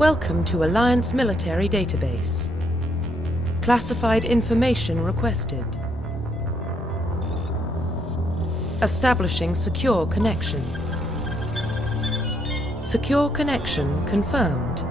Welcome to Alliance Military Database. Classified information requested. Establishing secure connection. Secure connection confirmed.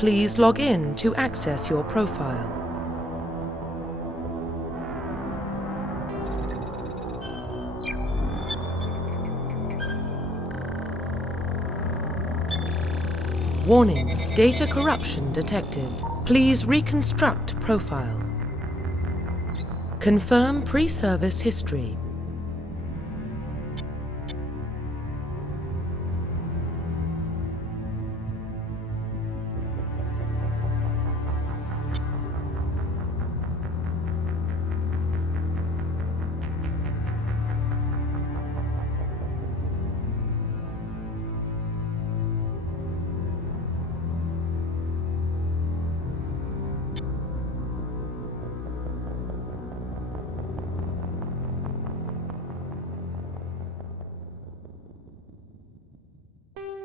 Please log in to access your profile. Warning, data corruption detected. Please reconstruct profile. Confirm pre-service history.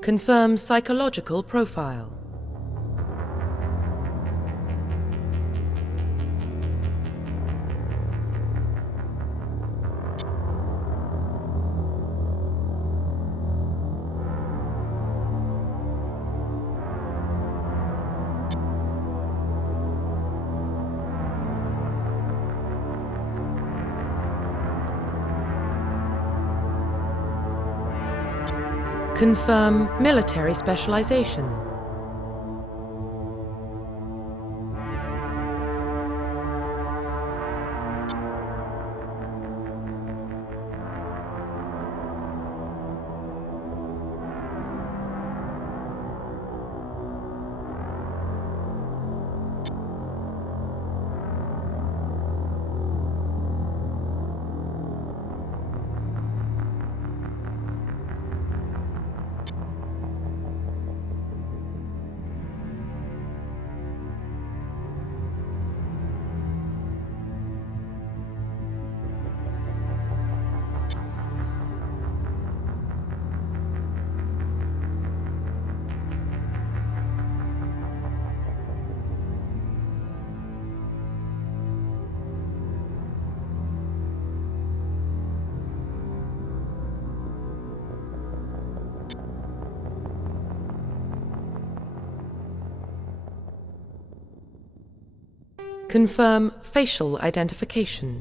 Confirm psychological profile. Confirm military specialization. Confirm facial identification.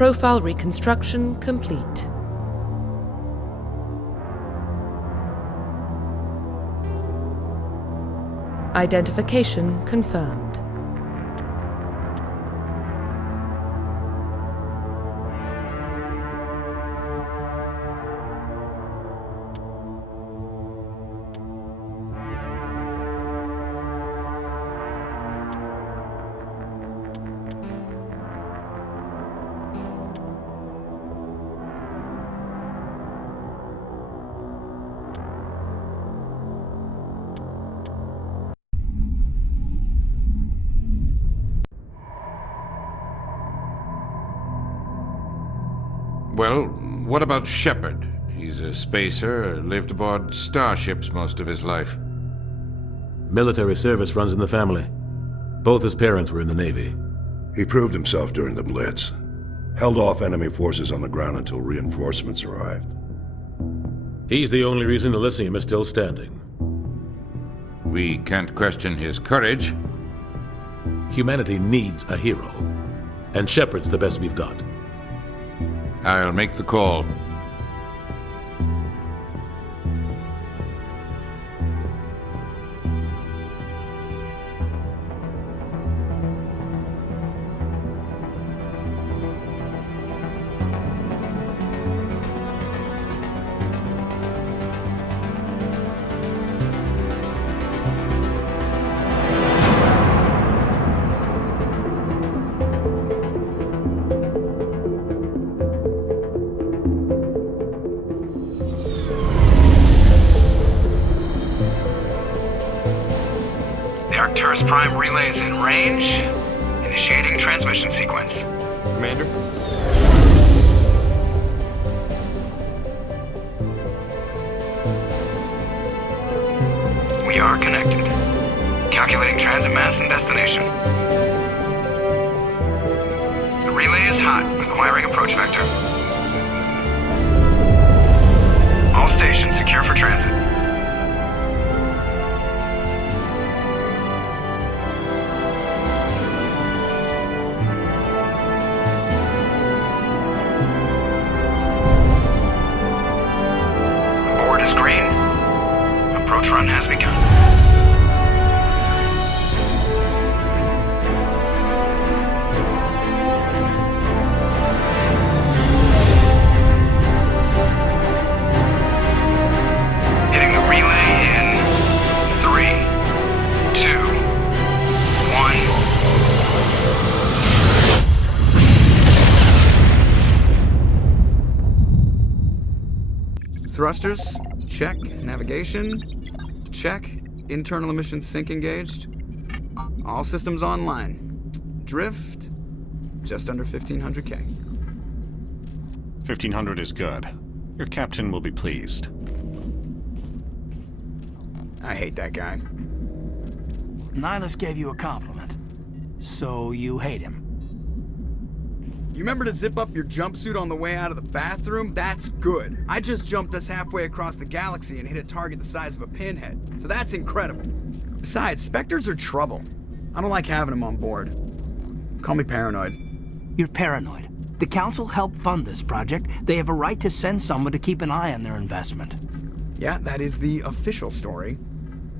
Profile reconstruction complete. Identification confirmed. Well, what about Shepard? He's a spacer, lived aboard starships most of his life. Military service runs in the family. Both his parents were in the Navy. He proved himself during the Blitz. Held off enemy forces on the ground until reinforcements arrived. He's the only reason Elysium is still standing. We can't question his courage. Humanity needs a hero. And Shepard's the best we've got. I'll make the call. Arcturus Prime relay is in range. Initiating transmission sequence. Commander? We are connected. Calculating transit mass and destination. The relay is hot, requiring approach vector. All stations secure for transit. Green. Approach run has begun. Hitting the relay in 3, 2, 1. Thrusters. Check. Navigation. Check. Internal emissions sync engaged. All systems online. Drift. Just under 1500K. 1500 is good. Your captain will be pleased. I hate that guy. Nihilus gave you a compliment. So you hate him. You remember to zip up your jumpsuit on the way out of the bathroom? That's good. I just jumped us halfway across the galaxy and hit a target the size of a pinhead. So that's incredible. Besides, Spectres are trouble. I don't like having them on board. Call me paranoid. You're paranoid. The Council helped fund this project. They have a right to send someone to keep an eye on their investment. Yeah, that is the official story.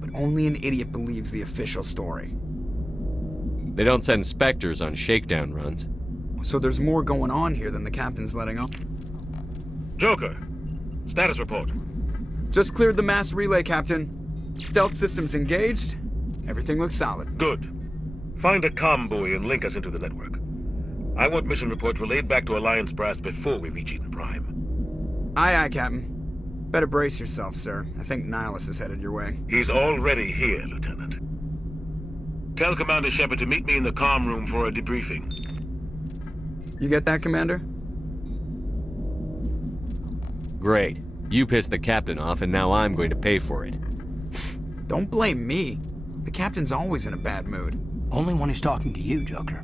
But only an idiot believes the official story. They don't send Spectres on shakedown runs. So there's more going on here than the captain's letting on. Joker, status report. Just cleared the mass relay, Captain. Stealth systems engaged. Everything looks solid. Good. Find a comm buoy and link us into the network. I want mission reports relayed back to Alliance Brass before we reach Eden Prime. Aye, aye, Captain. Better brace yourself, sir. I think Nihilus is headed your way. He's already here, Lieutenant. Tell Commander Shepard to meet me in the comm room for a debriefing. You get that, Commander? Great. You pissed the captain off, and now I'm going to pay for it. Don't blame me. The captain's always in a bad mood. Only when he's talking to you, Joker.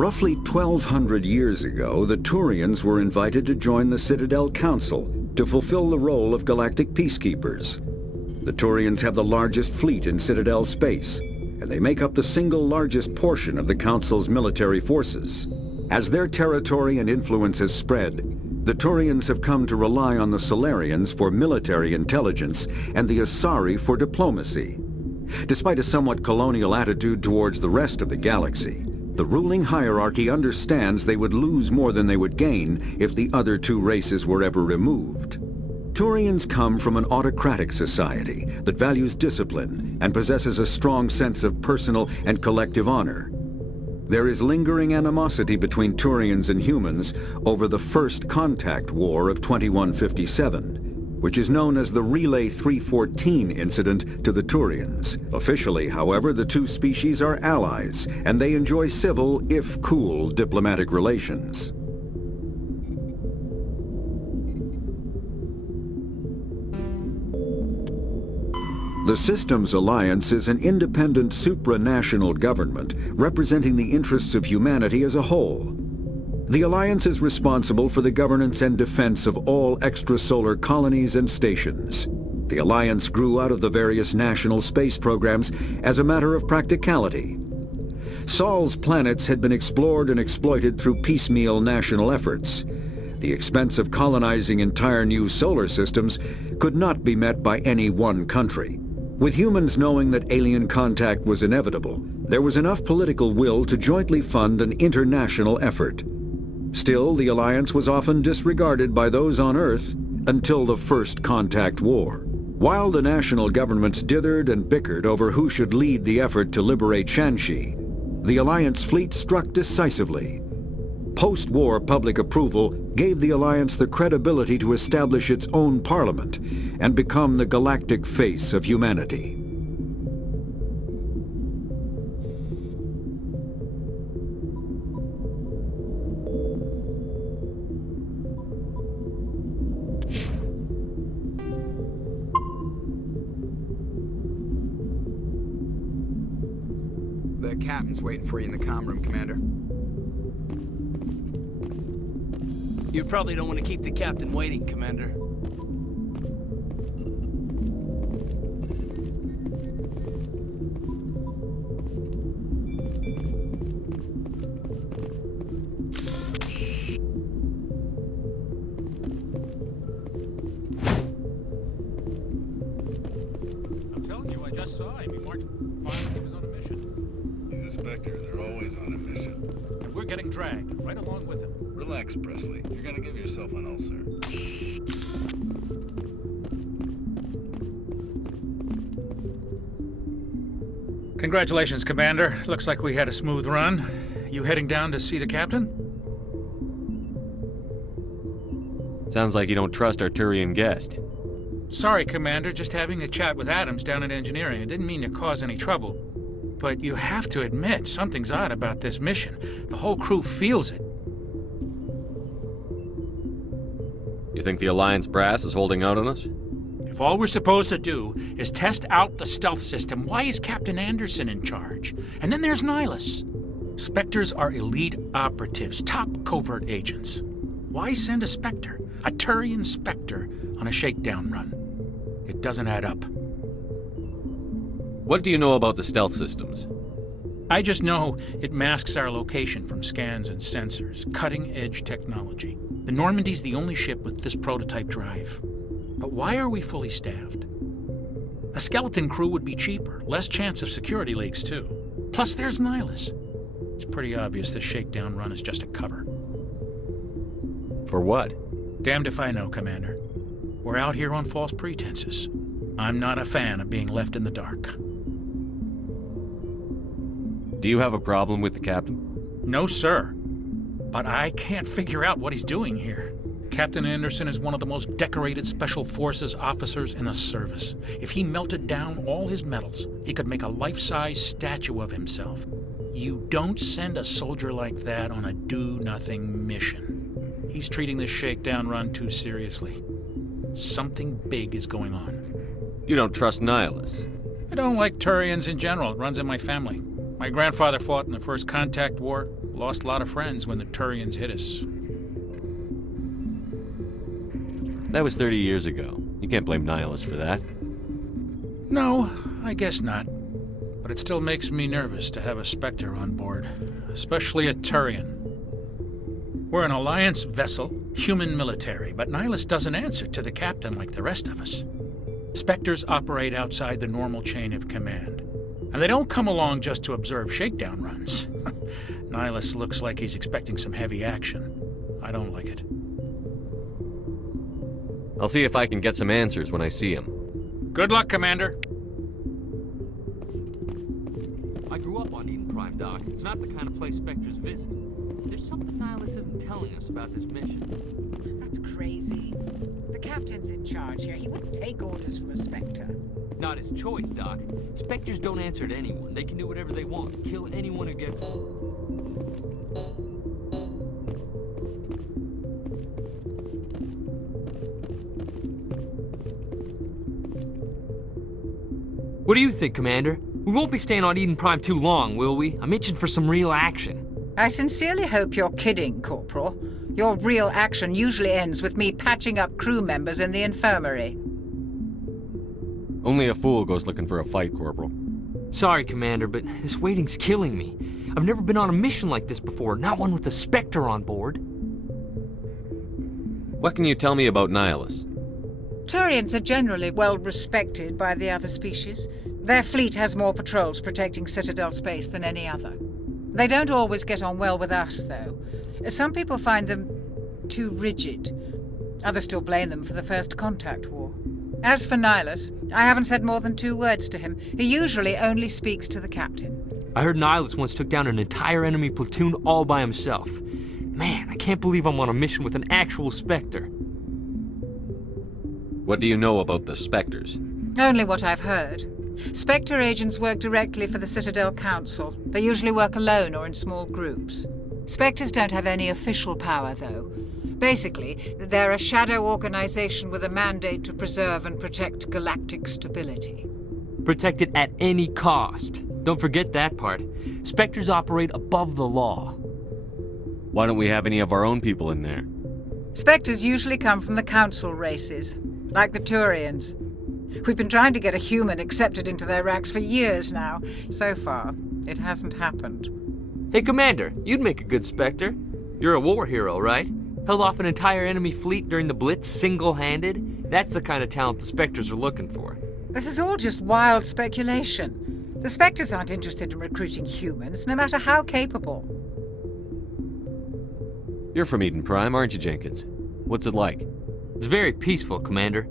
Roughly 1,200 years ago, the Turians were invited to join the Citadel Council to fulfill the role of galactic peacekeepers. The Turians have the largest fleet in Citadel space, and they make up the single largest portion of the Council's military forces. As their territory and influence has spread, the Turians have come to rely on the Solarians for military intelligence and the Asari for diplomacy. Despite a somewhat colonial attitude towards the rest of the galaxy, the ruling hierarchy understands they would lose more than they would gain if the other two races were ever removed. Turians come from an autocratic society that values discipline and possesses a strong sense of personal and collective honor. There is lingering animosity between Turians and humans over the First Contact War of 2157, which is known as the Relay 314 incident to the Turians. Officially, however, the two species are allies, and they enjoy civil, if cool, diplomatic relations. The Systems Alliance is an independent supranational government representing the interests of humanity as a whole. The Alliance is responsible for the governance and defense of all extrasolar colonies and stations. The Alliance grew out of the various national space programs as a matter of practicality. Sol's planets had been explored and exploited through piecemeal national efforts. The expense of colonizing entire new solar systems could not be met by any one country. With humans knowing that alien contact was inevitable, there was enough political will to jointly fund an international effort. Still, the Alliance was often disregarded by those on Earth until the First Contact War. While the national governments dithered and bickered over who should lead the effort to liberate Shanxi, the Alliance fleet struck decisively. Post-war public approval gave the Alliance the credibility to establish its own parliament and become the galactic face of humanity. The captain's waiting for you in the comm room, Commander. You probably don't want to keep the captain waiting, Commander. I'm telling you, I just saw him. He marched by like he was on a mission. He's a Spectre. They're always on a mission. And we're getting dragged right along with him. Relax, Presley. You're gonna give yourself an ulcer. Congratulations, Commander. Looks like we had a smooth run. You heading down to see the captain? Sounds like you don't trust our Turian guest. Sorry, Commander. Just having a chat with Adams down at engineering. I didn't mean to cause any trouble. But you have to admit, something's odd about this mission. The whole crew feels it. You think the Alliance brass is holding out on us? If all we're supposed to do is test out the stealth system, why is Captain Anderson in charge? And then there's Nihilus. Spectres are elite operatives, top covert agents. Why send a Spectre, a Turian Spectre, on a shakedown run? It doesn't add up. What do you know about the stealth systems? I just know it masks our location from scans and sensors. Cutting-edge technology. The Normandy's the only ship with this prototype drive. But why are we fully staffed? A skeleton crew would be cheaper, less chance of security leaks too. Plus there's Nihilus. It's pretty obvious this shakedown run is just a cover. For what? Damned if I know, Commander. We're out here on false pretenses. I'm not a fan of being left in the dark. Do you have a problem with the captain? No, sir. But I can't figure out what he's doing here. Captain Anderson is one of the most decorated Special Forces officers in the service. If he melted down all his medals, he could make a life-size statue of himself. You don't send a soldier like that on a do-nothing mission. He's treating this shakedown run too seriously. Something big is going on. You don't trust Nihilus? I don't like Turians in general. It runs in my family. My grandfather fought in the First Contact War. Lost a lot of friends when the Turians hit us. That was 30 years ago. You can't blame Nihilus for that. No, I guess not. But it still makes me nervous to have a Spectre on board, especially a Turian. We're an Alliance vessel, human military, but Nihilus doesn't answer to the captain like the rest of us. Spectres operate outside the normal chain of command, and they don't come along just to observe shakedown runs. Nihilus looks like he's expecting some heavy action. I don't like it. I'll see if I can get some answers when I see him. Good luck, Commander. I grew up on Eden Prime, Doc. It's not the kind of place Spectres visit. There's something Nihilus isn't telling us about this mission. That's crazy. The captain's in charge here. He wouldn't take orders from a Spectre. Not his choice, Doc. Spectres don't answer to anyone. They can do whatever they want. Kill anyone who gets them. What do you think, Commander? We won't be staying on Eden Prime too long, will we? I'm itching for some real action. I sincerely hope you're kidding, Corporal. Your real action usually ends with me patching up crew members in the infirmary. Only a fool goes looking for a fight, Corporal. Sorry, Commander, but this waiting's killing me. I've never been on a mission like this before, not one with a Spectre on board. What can you tell me about Nihilus? Turians are generally well respected by the other species. Their fleet has more patrols protecting Citadel space than any other. They don't always get on well with us, though. Some people find them too rigid. Others still blame them for the First Contact War. As for Nihilus, I haven't said more than 2 words to him. He usually only speaks to the captain. I heard Nihilus once took down an entire enemy platoon all by himself. Man, I can't believe I'm on a mission with an actual Spectre. What do you know about the Spectres? Only what I've heard. Spectre agents work directly for the Citadel Council. They usually work alone or in small groups. Spectres don't have any official power, though. Basically, they're a shadow organization with a mandate to preserve and protect galactic stability. Protect it at any cost. Don't forget that part. Spectres operate above the law. Why don't we have any of our own people in there? Spectres usually come from the Council races, like the Turians. We've been trying to get a human accepted into their ranks for years now. So far, it hasn't happened. Hey, Commander, you'd make a good Spectre. You're a war hero, right? Held off an entire enemy fleet during the Blitz single-handed? That's the kind of talent the Spectres are looking for. This is all just wild speculation. The Spectres aren't interested in recruiting humans, no matter how capable. You're from Eden Prime, aren't you, Jenkins? What's it like? It's very peaceful, Commander.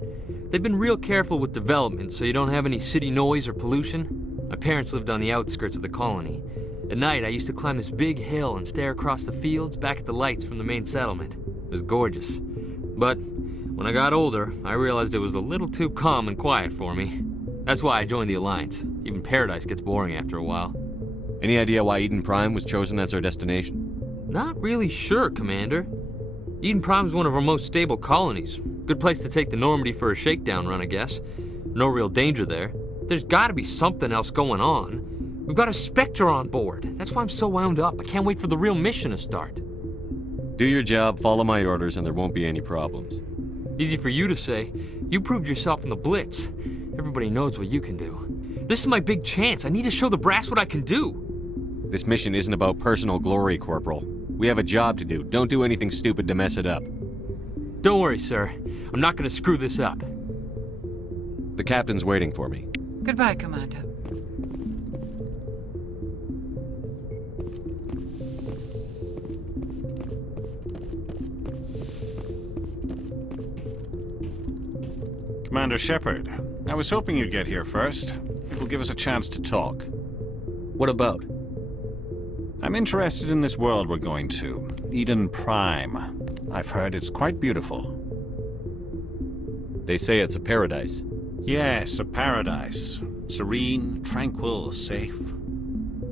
They've been real careful with development, so you don't have any city noise or pollution. My parents lived on the outskirts of the colony. At night, I used to climb this big hill and stare across the fields back at the lights from the main settlement. It was gorgeous. But when I got older, I realized it was a little too calm and quiet for me. That's why I joined the Alliance. Even Paradise gets boring after a while. Any idea why Eden Prime was chosen as our destination? Not really sure, Commander. Eden Prime's one of our most stable colonies. Good place to take the Normandy for a shakedown run, I guess. No real danger there. There's gotta be something else going on. We've got a Spectre on board. That's why I'm so wound up. I can't wait for the real mission to start. Do your job, follow my orders, and there won't be any problems. Easy for you to say. You proved yourself in the Blitz. Everybody knows what you can do. This is my big chance. I need to show the brass what I can do. This mission isn't about personal glory, Corporal. We have a job to do. Don't do anything stupid to mess it up. Don't worry, sir. I'm not gonna screw this up. The captain's waiting for me. Goodbye, Commander. Commander Shepard, I was hoping you'd get here first. It will give us a chance to talk. What about? I'm interested in this world we're going to, Eden Prime. I've heard it's quite beautiful. They say it's a paradise. Yes, a paradise. Serene, tranquil, safe.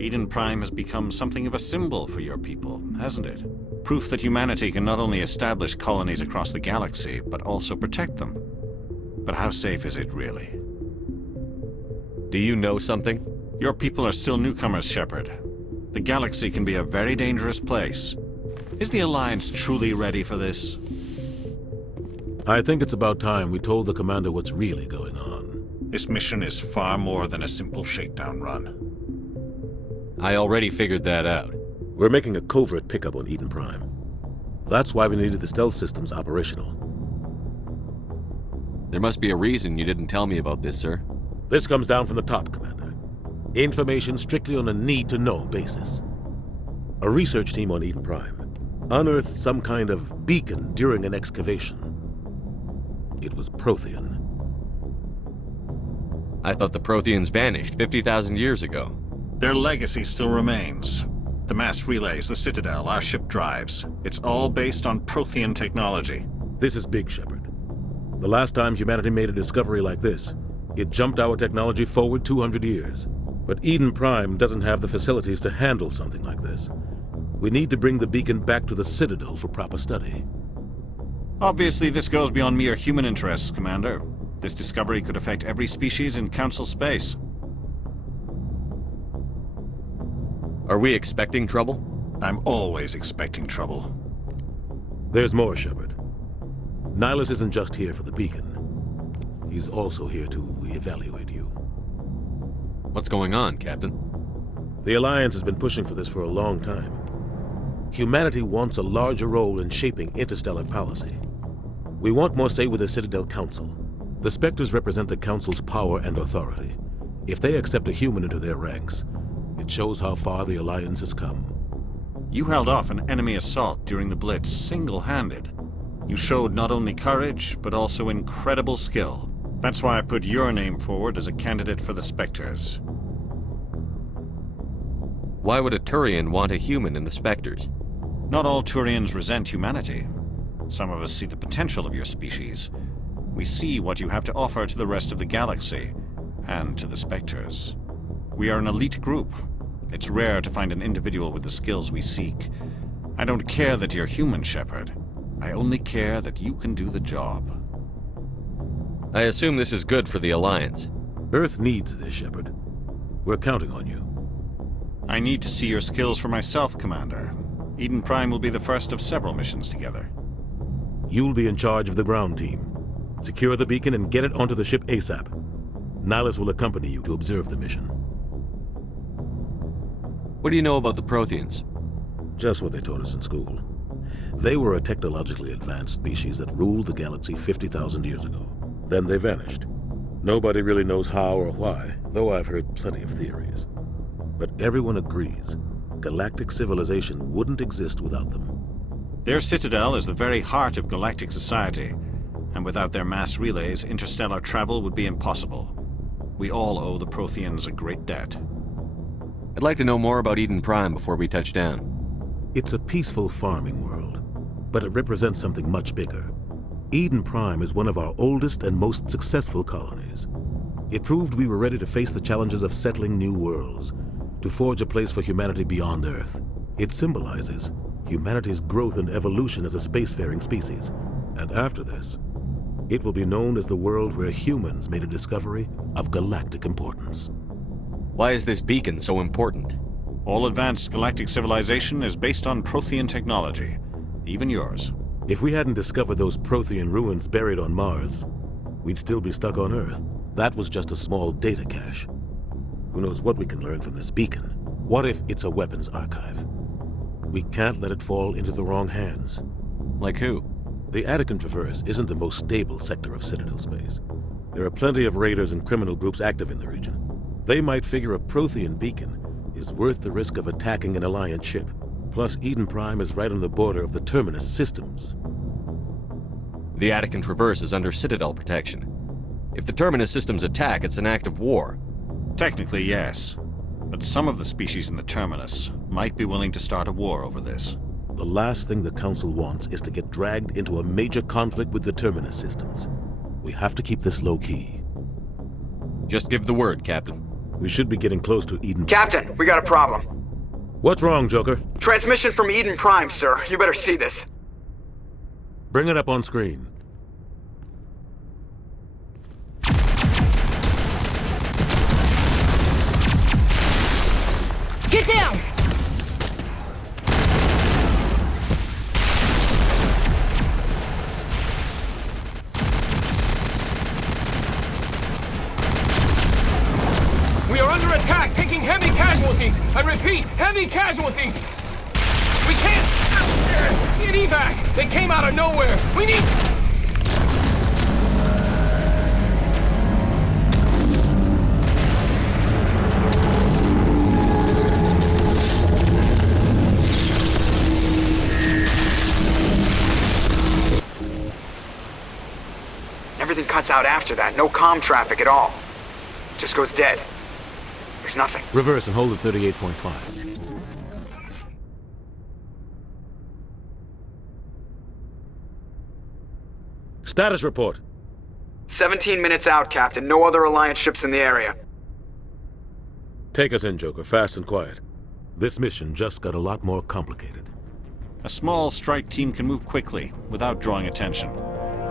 Eden Prime has become something of a symbol for your people, hasn't it? Proof that humanity can not only establish colonies across the galaxy, but also protect them. But how safe is it, really? Do you know something? Your people are still newcomers, Shepard. The galaxy can be a very dangerous place. Is the Alliance truly ready for this? I think it's about time we told the commander what's really going on. This mission is far more than a simple shakedown run. I already figured that out. We're making a covert pickup on Eden Prime. That's why we needed the stealth systems operational. There must be a reason you didn't tell me about this, sir. This comes down from the top, Commander. Information strictly on a need-to-know basis. A research team on Eden Prime unearthed some kind of beacon during an excavation. It was Prothean. I thought the Protheans vanished 50,000 years ago. Their legacy still remains. The mass relays, the Citadel, our ship drives. It's all based on Prothean technology. This is big, Shepard. The last time humanity made a discovery like this, it jumped our technology forward 200 years. But Eden Prime doesn't have the facilities to handle something like this. We need to bring the beacon back to the Citadel for proper study. Obviously, this goes beyond mere human interests, Commander. This discovery could affect every species in Council space. Are we expecting trouble? I'm always expecting trouble. There's more, Shepard. Nihilus isn't just here for the beacon. He's also here to evaluate you. What's going on, Captain? The Alliance has been pushing for this for a long time. Humanity wants a larger role in shaping interstellar policy. We want more say with the Citadel Council. The Spectres represent the Council's power and authority. If they accept a human into their ranks, it shows how far the Alliance has come. You held off an enemy assault during the Blitz single-handed. You showed not only courage, but also incredible skill. That's why I put your name forward as a candidate for the Spectres. Why would a Turian want a human in the Spectres? Not all Turians resent humanity. Some of us see the potential of your species. We see what you have to offer to the rest of the galaxy, and to the Spectres. We are an elite group. It's rare to find an individual with the skills we seek. I don't care that you're human, Shepard. I only care that you can do the job. I assume this is good for the Alliance. Earth needs this, Shepard. We're counting on you. I need to see your skills for myself, Commander. Eden Prime will be the first of several missions together. You'll be in charge of the ground team. Secure the beacon and get it onto the ship ASAP. Nihilus will accompany you to observe the mission. What do you know about the Protheans? Just what they taught us in school. They were a technologically advanced species that ruled the galaxy 50,000 years ago. Then they vanished. Nobody really knows how or why, though I've heard plenty of theories. But everyone agrees, galactic civilization wouldn't exist without them. Their citadel is the very heart of galactic society, and without their mass relays, interstellar travel would be impossible. We all owe the Protheans a great debt. I'd like to know more about Eden Prime before we touch down. It's a peaceful farming world, but it represents something much bigger. Eden Prime is one of our oldest and most successful colonies. It proved we were ready to face the challenges of settling new worlds, to forge a place for humanity beyond Earth. It symbolizes humanity's growth and evolution as a spacefaring species. And after this, it will be known as the world where humans made a discovery of galactic importance. Why is this beacon so important? All advanced galactic civilization is based on Prothean technology, even yours. If we hadn't discovered those Prothean ruins buried on Mars, we'd still be stuck on Earth. That was just a small data cache. Who knows what we can learn from this beacon? What if it's a weapons archive? We can't let it fall into the wrong hands. Like who? The Attican Traverse isn't the most stable sector of Citadel space. There are plenty of raiders and criminal groups active in the region. They might figure a Prothean beacon is worth the risk of attacking an Alliance ship. Plus, Eden Prime is right on the border of the Terminus systems. The Attican Traverse is under Citadel protection. If the Terminus systems attack, it's an act of war. Technically, yes. But some of the species in the Terminus might be willing to start a war over this. The last thing the Council wants is to get dragged into a major conflict with the Terminus systems. We have to keep this low-key. Just give the word, Captain. We should be getting close to Eden... Captain, we got a problem. What's wrong, Joker? Transmission from Eden Prime, sir. You better see this. Bring it up on screen. Get down! heavy casualties! I repeat, heavy casualties! We can't get evac! They came out of nowhere! We need... Everything cuts out after that. No comm traffic at all. Just goes dead. There's nothing. Reverse and hold at 38.5. Status report. 17 minutes out, Captain. No other Alliance ships in the area. Take us in, Joker, fast and quiet. This mission just got a lot more complicated. A small strike team can move quickly, without drawing attention.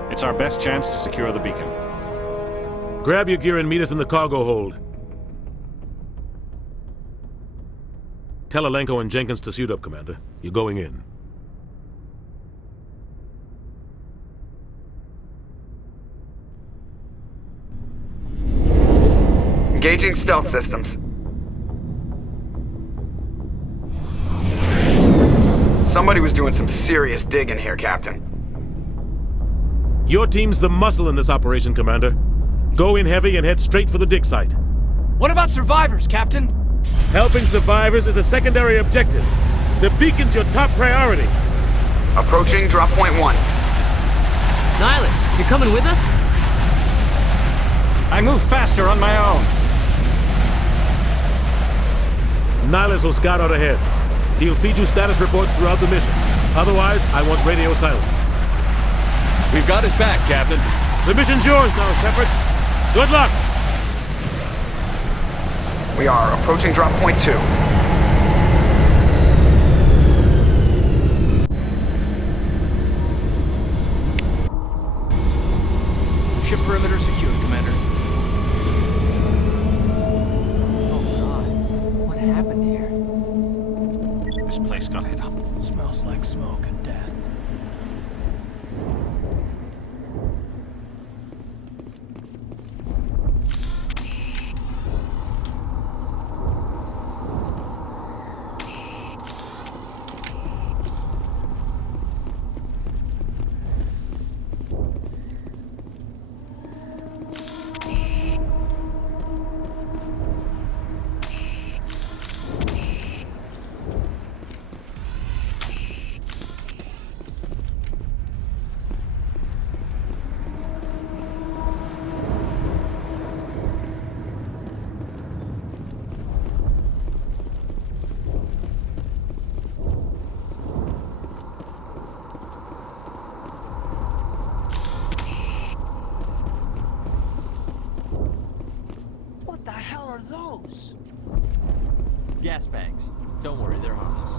It's our best chance to secure the beacon. Grab your gear and meet us in the cargo hold. Tell Alenko and Jenkins to suit up, Commander. You're going in. Engaging stealth systems. Somebody was doing some serious digging here, Captain. Your team's the muscle in this operation, Commander. Go in heavy and head straight for the dig site. What about survivors, Captain? Helping survivors is a secondary objective. The beacon's your top priority. Approaching drop point 1. Nihilus, you coming with us? I move faster on my own. Nihilus will scout out ahead. He'll feed you status reports throughout the mission. Otherwise, I want radio silence. We've got his back, Captain. The mission's yours now, Shepard. Good luck! We are approaching drop point 2. Ship perimeter secured, Commander. Oh God, what happened here? This place got hit up. Smells like smoke and death. What the hell are those? Gas bags. Don't worry, they're harmless.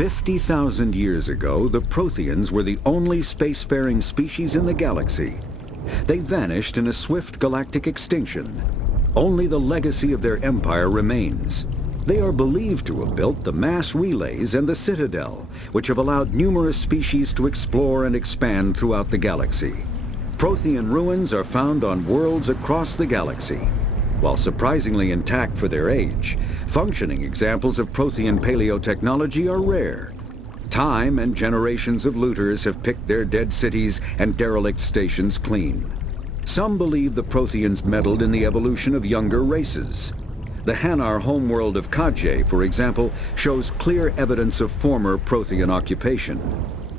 50,000 years ago, the Protheans were the only spacefaring species in the galaxy. They vanished in a swift galactic extinction. Only the legacy of their empire remains. They are believed to have built the mass relays and the Citadel, which have allowed numerous species to explore and expand throughout the galaxy. Prothean ruins are found on worlds across the galaxy. While surprisingly intact for their age, functioning examples of Prothean paleotechnology are rare. Time and generations of looters have picked their dead cities and derelict stations clean. Some believe the Protheans meddled in the evolution of younger races. The Hanar homeworld of Kaje, for example, shows clear evidence of former Prothean occupation.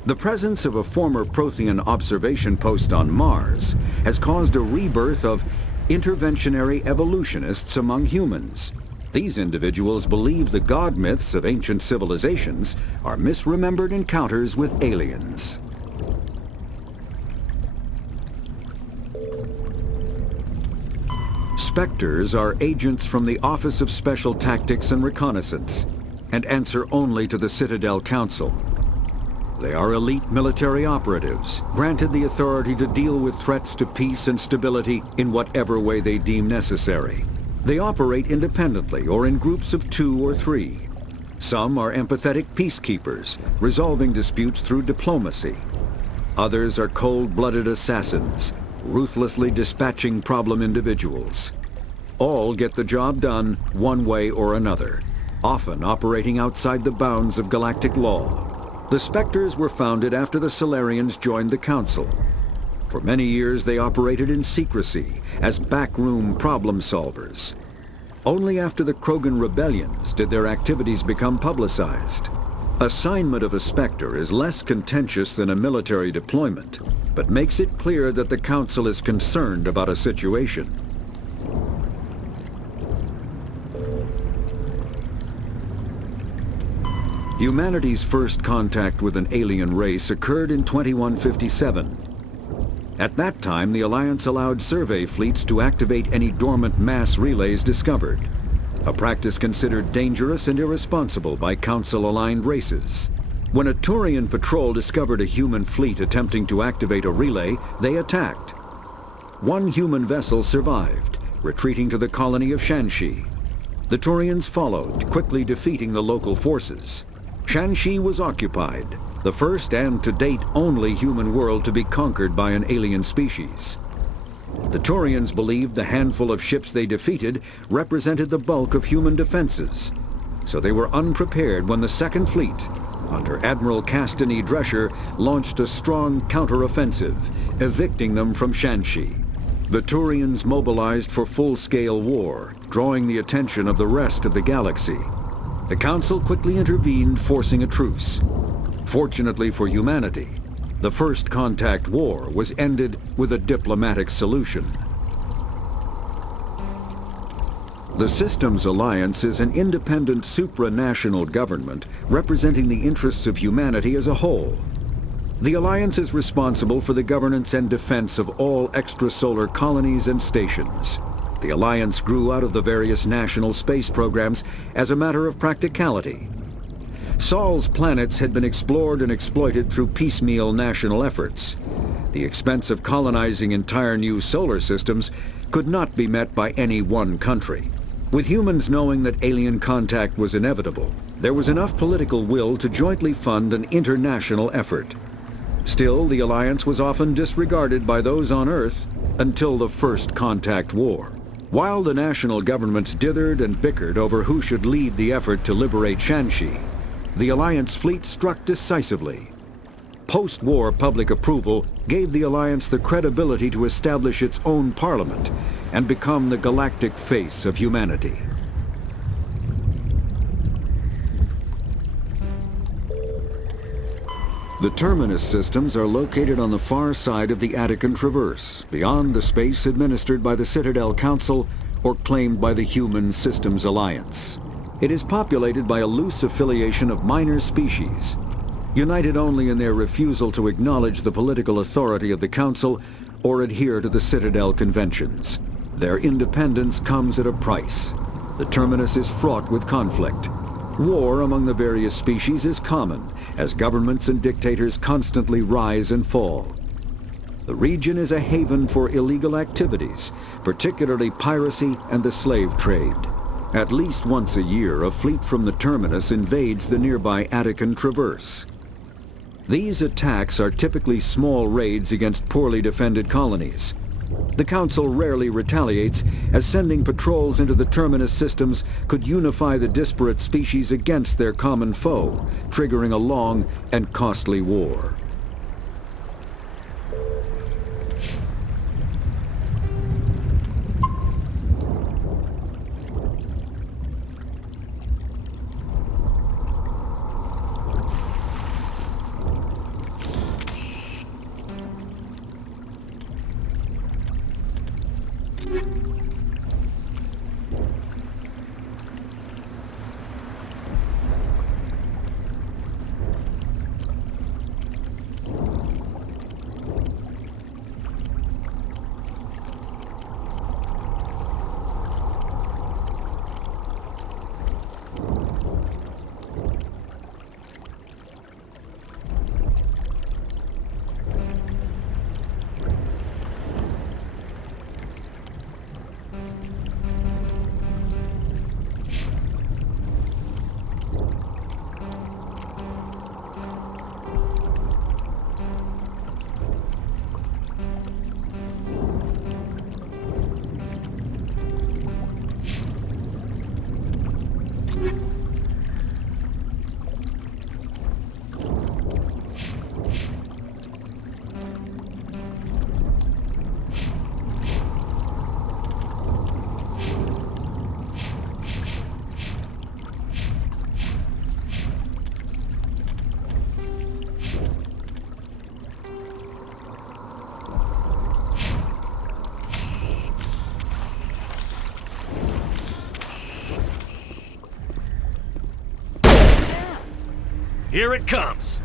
The presence of a former Prothean observation post on Mars has caused a rebirth of interventionary evolutionists among humans. These individuals believe the god myths of ancient civilizations are misremembered encounters with aliens. Spectres are agents from the Office of Special Tactics and Reconnaissance, and answer only to the Citadel Council. They are elite military operatives, granted the authority to deal with threats to peace and stability in whatever way they deem necessary. They operate independently or in groups of 2 or 3. Some are empathetic peacekeepers, resolving disputes through diplomacy. Others are cold-blooded assassins, ruthlessly dispatching problem individuals. All get the job done one way or another, often operating outside the bounds of galactic law. The Spectres were founded after the Solarians joined the Council. For many years they operated in secrecy as backroom problem solvers. Only after the Krogan rebellions did their activities become publicized. Assignment of a Spectre is less contentious than a military deployment, but makes it clear that the Council is concerned about a situation. Humanity's first contact with an alien race occurred in 2157. At that time, the Alliance allowed survey fleets to activate any dormant mass relays discovered, a practice considered dangerous and irresponsible by Council-aligned races. When a Turian patrol discovered a human fleet attempting to activate a relay, they attacked. One human vessel survived, retreating to the colony of Shanxi. The Turians followed, quickly defeating the local forces. Shanxi was occupied, the first and to date only human world to be conquered by an alien species. The Turians believed the handful of ships they defeated represented the bulk of human defenses, so they were unprepared when the Second Fleet, under Admiral Castany Drescher, launched a strong counteroffensive, evicting them from Shanxi. The Turians mobilized for full-scale war, drawing the attention of the rest of the galaxy. The Council quickly intervened, forcing a truce. Fortunately for humanity, the First Contact War was ended with a diplomatic solution. The Systems Alliance is an independent supranational government representing the interests of humanity as a whole. The Alliance is responsible for the governance and defense of all extrasolar colonies and stations. The Alliance grew out of the various national space programs as a matter of practicality. Sol's planets had been explored and exploited through piecemeal national efforts. The expense of colonizing entire new solar systems could not be met by any one country. With humans knowing that alien contact was inevitable, there was enough political will to jointly fund an international effort. Still, the Alliance was often disregarded by those on Earth until the First Contact War. While the national governments dithered and bickered over who should lead the effort to liberate Shanxi, the Alliance fleet struck decisively. Post-war public approval gave the Alliance the credibility to establish its own parliament and become the galactic face of humanity. The Terminus systems are located on the far side of the Attican Traverse, beyond the space administered by the Citadel Council or claimed by the Human Systems Alliance. It is populated by a loose affiliation of minor species, united only in their refusal to acknowledge the political authority of the Council or adhere to the Citadel Conventions. Their independence comes at a price. The Terminus is fraught with conflict. War among the various species is common, as governments and dictators constantly rise and fall. The region is a haven for illegal activities, particularly piracy and the slave trade. At least once a year, a fleet from the terminus invades the nearby Attican Traverse. These attacks are typically small raids against poorly defended colonies. The Council rarely retaliates, as sending patrols into the terminus systems could unify the disparate species against their common foe, triggering a long and costly war. Here it comes!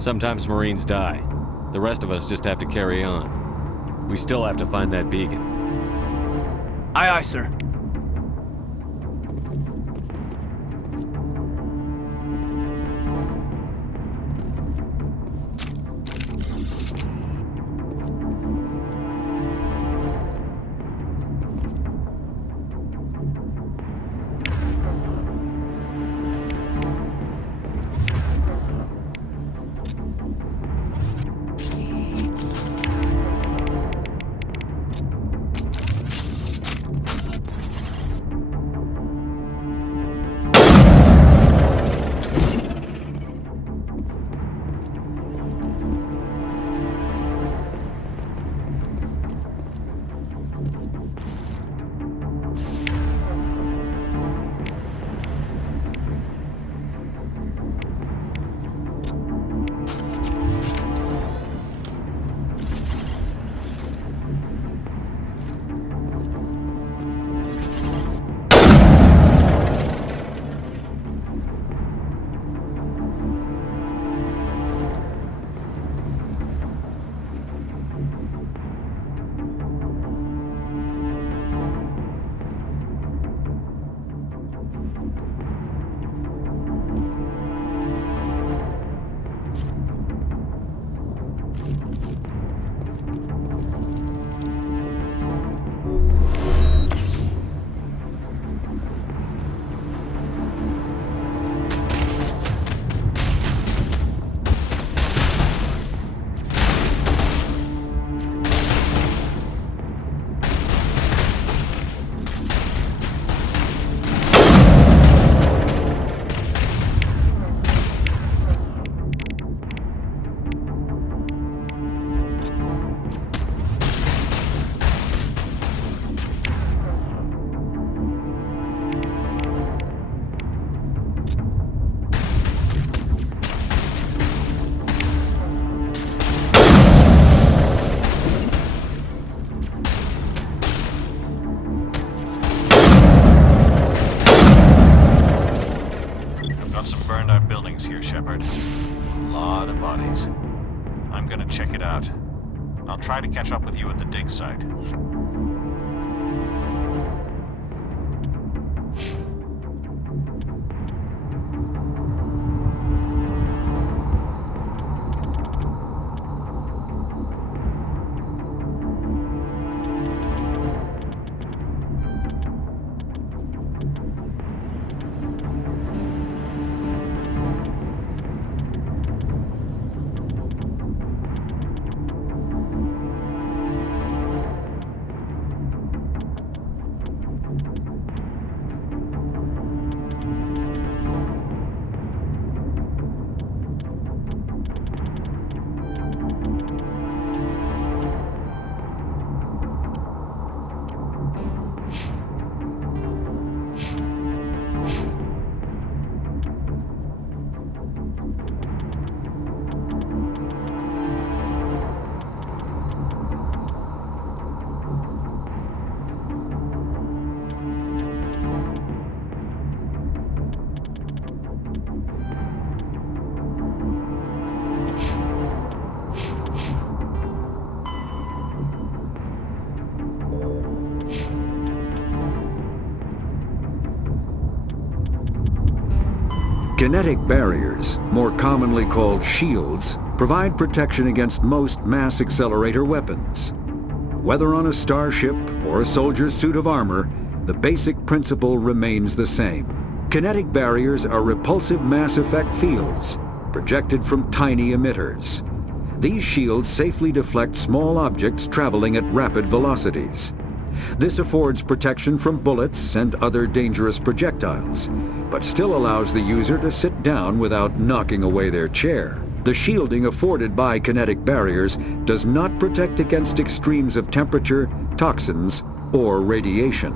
Sometimes Marines die. The rest of us just have to carry on. We still have to find that beacon. Aye, aye, sir. Here, Shepard. A lot of bodies. I'm gonna check it out. I'll try to catch up with you at the dig site. Kinetic barriers, more commonly called shields, provide protection against most mass accelerator weapons. Whether on a starship or a soldier's suit of armor, the basic principle remains the same. Kinetic barriers are repulsive mass effect fields, projected from tiny emitters. These shields safely deflect small objects traveling at rapid velocities. This affords protection from bullets and other dangerous projectiles, but still allows the user to sit down without knocking away their chair. The shielding afforded by kinetic barriers does not protect against extremes of temperature, toxins, or radiation.